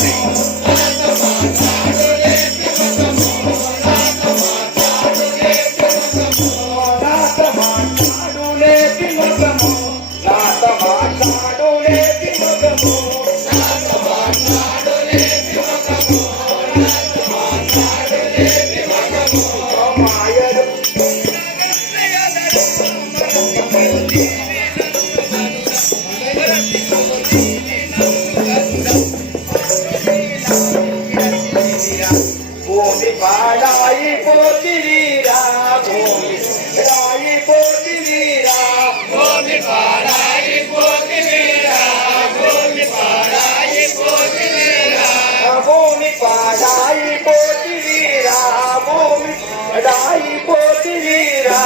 Thank you. భూమి పాడాయిపోతిరా భూమి రాయిపోతిరా భూమి పాడాయిపోతిరా భూమి పాడాయిపోతిరా భూమి పాడాయిపోతిరా భూమి పాడాయిపోతిరా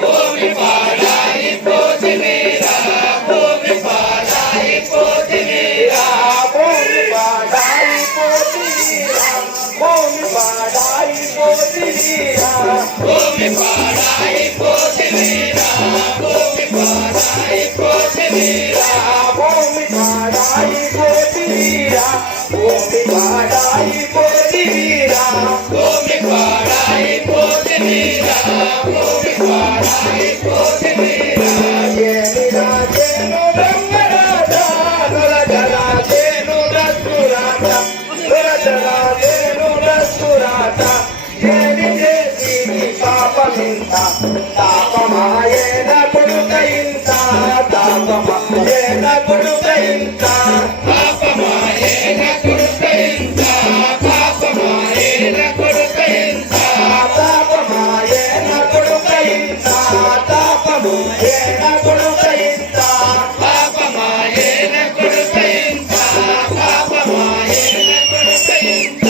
భూమి పాడాయిపోతిరా భూమి పాడాయిపోతిరా భూమి పాడాయిపోతిరా భూమి పాడాయిపోతిరా భూమి పాడాయిపోతిరా భూమి పాడాయిపోతిరా భూమి పాడాయిపోతిరా భూమి పాడాయిపోతిరా భూమి పాడాయిపోతిరా భూమి పాడాయిపోతిరా ఏమి రాజేను రంగరాజా నొలజరాజేను రఘురాజా నొలజరాజేను రఘురాజా ఏమి చేసి పాపమింత తాపమాయేన కొడుకయింత తాపమాయేన కొడుకయింత తాపమాయేన కొడుకయింత తాపమాయేన కొడుకయింత తాపమాయేన కొడుకయింత తాపమాయేన కొడుకయింత తాపమాయేన కొడుకయింత తాపమాయేన కొడుకయింత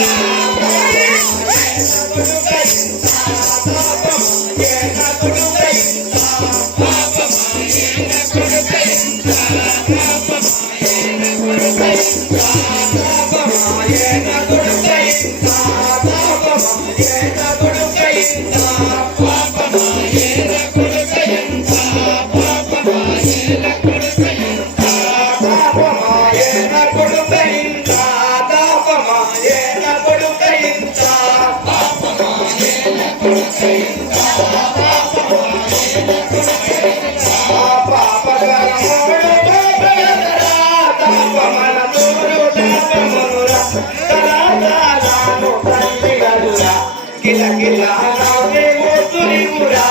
కిల కిల నావే మోతురిపురా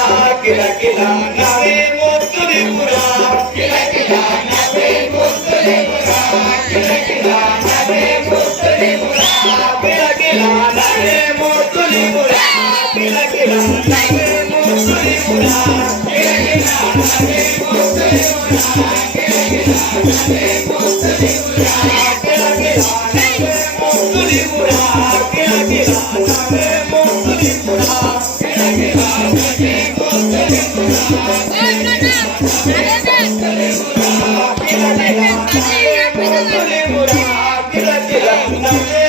కిల కిల నావే మోతురిపురా కిల కిల నావే మోతురిపురా కిల కిల నావే మోతురిపురా కిల కిల నావే మోతురిపురా కిల కిల నావే మోతురిపురా కిల కిల నావే మోతురిపురా కిల కిల నావే మోతురిపురా కిల కిల నావే మోతురిపురా కిల కిల నావే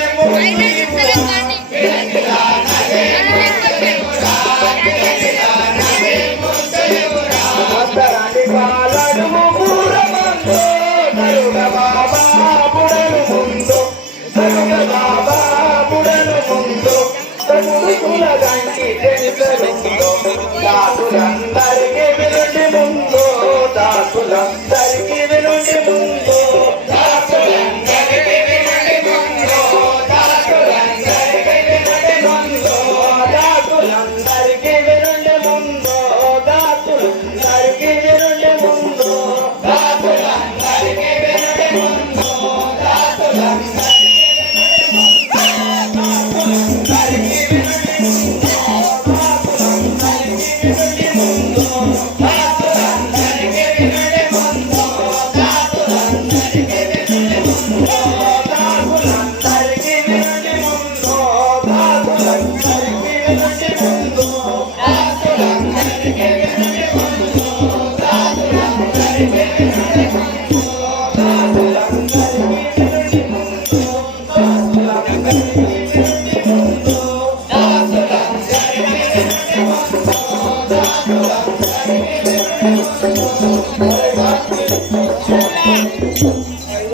దాసులందరికీ వినుండి ముందు దాసులందరికీ వినుండి ముందు దాసులందరికీ వినుండి ముందు దాసులందరికీ వినుండి ముందు దాసులందరికీ వినుండి ముందు దాసులందరికీ వినుండి ముందు దాసులందరికీ వినుండి ముందు దాసులందరికీ Thank you.